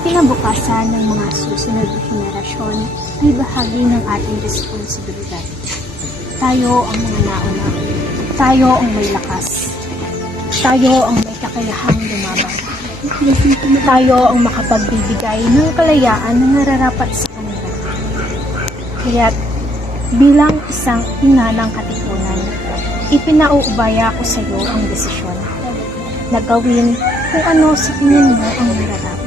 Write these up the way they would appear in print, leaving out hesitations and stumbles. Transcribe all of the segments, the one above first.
Kinabukasan ng mga susunod na henerasyon ay bahagi ng ating responsibilidad. Tayo ang mga nauna. Tayo ang may lakas. Tayo ang may kakayahang lumaban. Tayo ang makapagbibigay ng kalayaan na nararapat sa kanila. Kaya't bilang isang ina ng katipunan, ipinauubaya ko sa iyo ang desisyon na gawin kung ano sa tingin mo ang nararapat.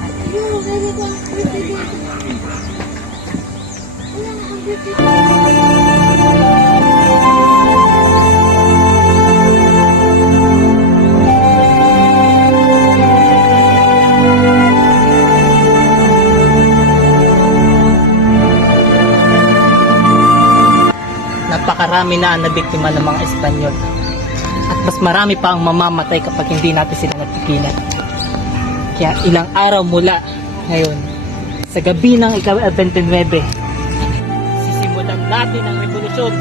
Napakarami na ang nabiktima ng mga Espanyol at mas marami pa ang mamamatay kapag hindi natin sila napigilan. Kaya ilang araw mula ngayon, sa gabi ng ika-29, sisimulan natin ang revolusyon.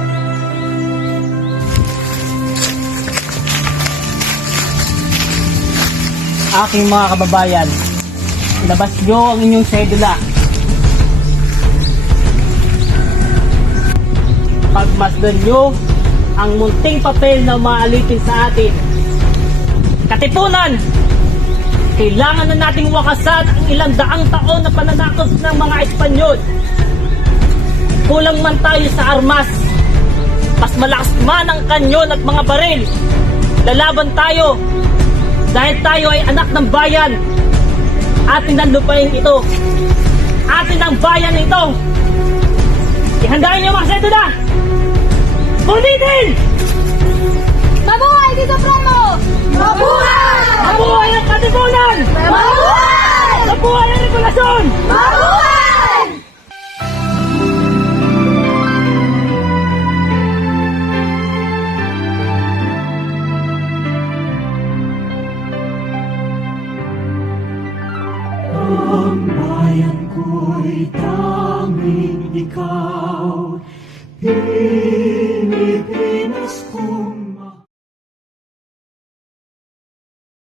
Aking mga kababayan, labas nyo ang inyong sedula. Pagmasdan nyo ang munting papel na maalitin sa atin. Katipunan! Kailangan na nating wakasan ang ilang daang taon na pananakot ng mga Espanyol. Kulang man tayo sa armas, mas malakas man ang kanyon at mga baril. Lalaban tayo dahil tayo ay anak ng bayan. Atin ang lupain ito. Atin ang bayan ito. Ihandaan niyo mga sedula! Punitin! Mabuhay Tito Promo! Mabuhay! Mabuhay ang katipunan! Mabuhay! Mabuhay ang regulasyon! Mabuhay! Ang bayan ko'y tanging ikaw.